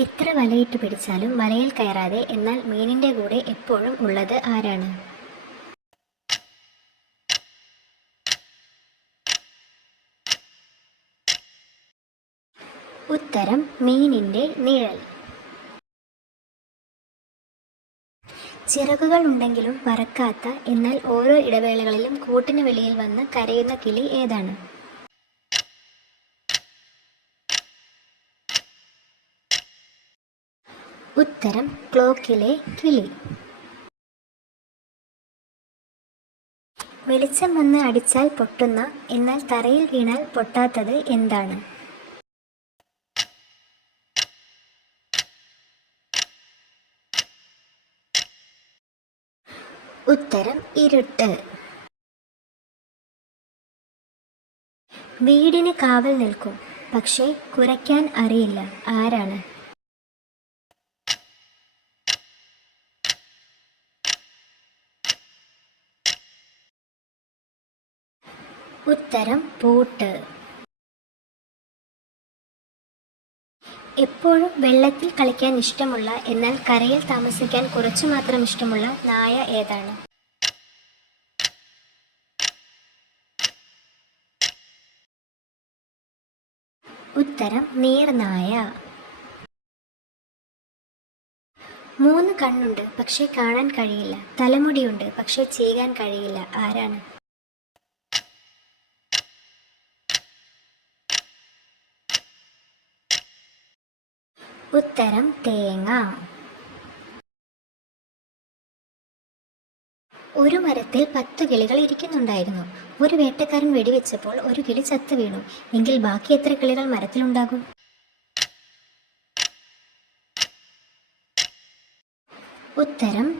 എത്ര വലയിട്ട് പിടിച്ചാലും വലയിൽ കയറാതെ എന്നാൽ മീനിന്റെ കൂടെ എപ്പോഴും ഉള്ളത് ആരാണ്? ഉത്തരം മീനിന്റെ നിഴൽ. ചിറകുകൾ ഉണ്ടെങ്കിലും പറക്കാത്ത എന്നാൽ ഓരോ ഇടവേളകളിലും കൂട്ടിന് വെളിയിൽ വന്ന് കരയുന്ന കിളി ഏതാണ്? ഉത്തരം ക്ലോക്കിലെ കിളി. വെളിച്ചം വന്ന് അടിച്ചാൽ പൊട്ടുന്ന എന്നാൽ തറയിൽ വീണാൽ പൊട്ടാത്തത് എന്താണ്? ഉത്തരം ഇരുട്ട്. വീടിന് കാവൽ നിൽക്കും പക്ഷേ കുരയ്ക്കാൻ അറിയില്ല, ആരാണ്? ഉത്തരം പൂട്ട്. എപ്പോഴും വെള്ളത്തിൽ കളിക്കാൻ ഇഷ്ടമുള്ള എന്നാൽ കരയിൽ താമസിക്കാൻ കുറച്ചു മാത്രം ഇഷ്ടമുള്ള നായ ഏതാണ്? ഉത്തരം നീർനായ. 3 കണ്ണുണ്ട് പക്ഷെ കാണാൻ കഴിയില്ല, തലമുടിയുണ്ട് പക്ഷെ ചെയ്യാൻ കഴിയില്ല, ആരാണ്? ഉത്തരം തേങ്ങ. ഒരു മരത്തിൽ 10 കിളികൾ ഇരിക്കുന്നുണ്ടായിരുന്നു. ഒരു വേട്ടക്കാരൻ വെടിവെച്ചപ്പോൾ ഒരു കിളി ചത്തു വീണു. എങ്കിൽ ബാക്കി എത്ര കിളികൾ മരത്തിലുണ്ടാകും? ഉത്തരം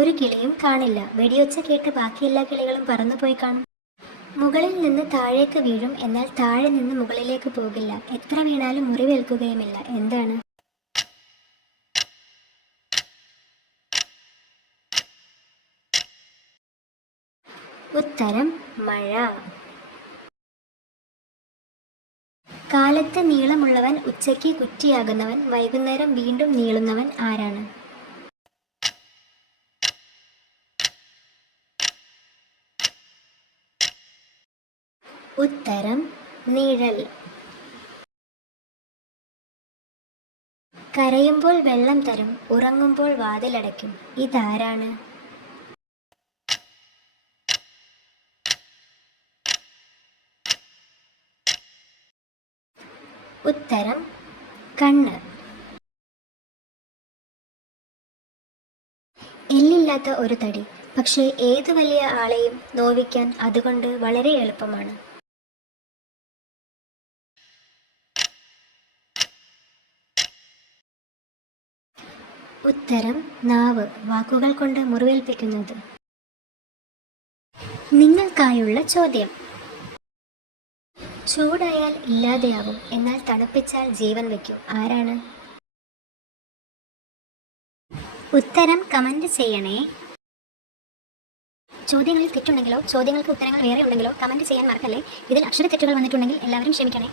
ഒരു കിളിയും കാണില്ല. വെടിയൊച്ച കേട്ട് ബാക്കി എല്ലാ കിളികളും പറന്നുപോയി കാണും. മുകളിൽ നിന്ന് താഴേക്ക് വീഴും എന്നാൽ താഴെ നിന്ന് മുകളിലേക്ക് പോകില്ല. എത്ര വീണാലും മുറിവേൽക്കുകയുമില്ല, എന്താണ്? ഉത്തരം മഴ. കാലത്ത് നീളമുള്ളവൻ ഉച്ചയ്ക്ക് കുറ്റിയാകുന്നവൻ വൈകുന്നേരം വീണ്ടും നീളുന്നവൻ ആരാണ്? ഉത്തരം നിഴൽ. കരയുമ്പോൾ വെള്ളം തരും, ഉറങ്ങുമ്പോൾ വാതിലടയ്ക്കും, ഇതാരാണ്? ഉത്തരം കണ്ണ്. എല്ലില്ലാത്ത ഒരു തടി, പക്ഷേ ഏതു വലിയ ആളെയും നോവിക്കാൻ അതുകൊണ്ട് വളരെ എളുപ്പമാണ്. ഉത്തരം നാവ്, വാക്കുകൾ കൊണ്ട് മുറിവേൽപ്പിക്കുന്നത്. നിങ്ങൾക്കായുള്ള ചോദ്യം. ചൂടായാൽ ഇല്ലാതെയാവും എന്നാൽ തണുപ്പിച്ചാൽ ജീവൻ വയ്ക്കും, ആരാണ്? ഉത്തരം കമന്റ് ചെയ്യണേ. ചോദ്യങ്ങളിൽ തെറ്റുണ്ടെങ്കിലോ ചോദ്യങ്ങൾക്ക് ഉത്തരങ്ങൾ വേറെ ഉണ്ടെങ്കിലോ കമന്റ് ചെയ്യാൻ മറക്കല്ലേ. ഇതിൽ അക്ഷരത്തെറ്റുകൾ വന്നിട്ടുണ്ടെങ്കിൽ എല്ലാവരും ക്ഷമിക്കണേ.